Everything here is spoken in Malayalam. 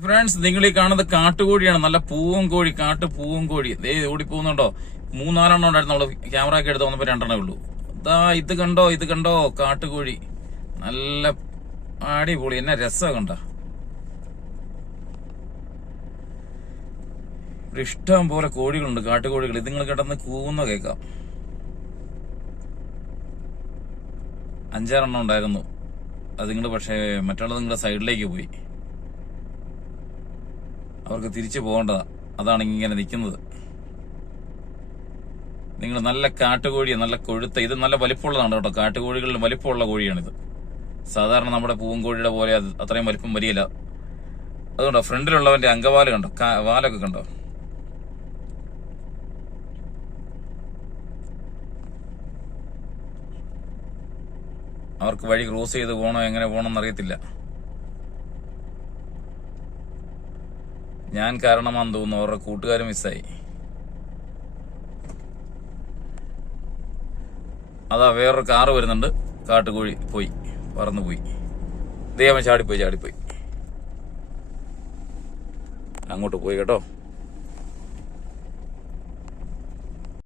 ഫ്രണ്ട്സ് നിങ്ങൾ ഈ കാണുന്നത് കാട്ടുകോഴിയാണ്. നല്ല പൂവും കോഴി കാട്ടു പൂവും കോഴി. ദേ ഓടി പോകുന്നുണ്ടോ മൂന്നാലെണ്ണം ഉണ്ടായിരുന്നു. നമ്മൾ ക്യാമറ ഒക്കെ എടുത്ത് വന്നപ്പോ രണ്ടെണ്ണേ ഉള്ളൂ. ദാ ഇത് കണ്ടോ ഇത് കണ്ടോ? കാട്ടുകോഴി. നല്ല അടിപൊളി. എന്നെ രസം കണ്ട. ഇഷ്ടം പോലെ കോഴികളുണ്ട് കാട്ടുകോഴികൾ. ഇത് നിങ്ങൾ കിടന്ന് കൂവുന്ന കേൾക്കാം. അഞ്ചാറെണ്ണം ഉണ്ടായിരുന്നു. അത് നിങ്ങൾ പക്ഷേ മറ്റുള്ളത് നിങ്ങളുടെ സൈഡിലേക്ക് പോയി. അവർക്ക് തിരിച്ചു പോകേണ്ടതാണ് അതാണ് ഇങ്ങനെ നിൽക്കുന്നത്. നിങ്ങൾ നല്ല കാട്ടുകോഴിയെ നല്ല കൊഴുത്ത ഇത് നല്ല വലിപ്പമുള്ളതാണ് കേട്ടോ. കാട്ടുകോഴികളിൽ വലിപ്പമുള്ള കോഴിയാണിത്. സാധാരണ നമ്മുടെ പൂവൻകോഴിയുടെ പോലെ അത് അത്രയും വലിപ്പം വരികയില്ല. അതുകൊണ്ടോ ഫ്രണ്ടിലുള്ളവന്റെ അങ്കവാൽ കണ്ടോ? വാലൊക്കെ കണ്ടോ? അവർക്ക് വഴി ക്രോസ് ചെയ്ത് പോകണോ എങ്ങനെ പോകണമെന്ന് അറിയത്തില്ല. ഞാൻ കാരണമാണെന്ന് തോന്നുന്നു അവരുടെ കൂട്ടുകാർ മിസ്സായി. അതാ വേറൊരു കാറ് വരുന്നുണ്ട്. കാട്ടുകോഴി പോയി. പറന്നു പോയി ദൈവം ചാടിപ്പോയി ചാടിപ്പോയി. അങ്ങോട്ട് പോയി കേട്ടോ.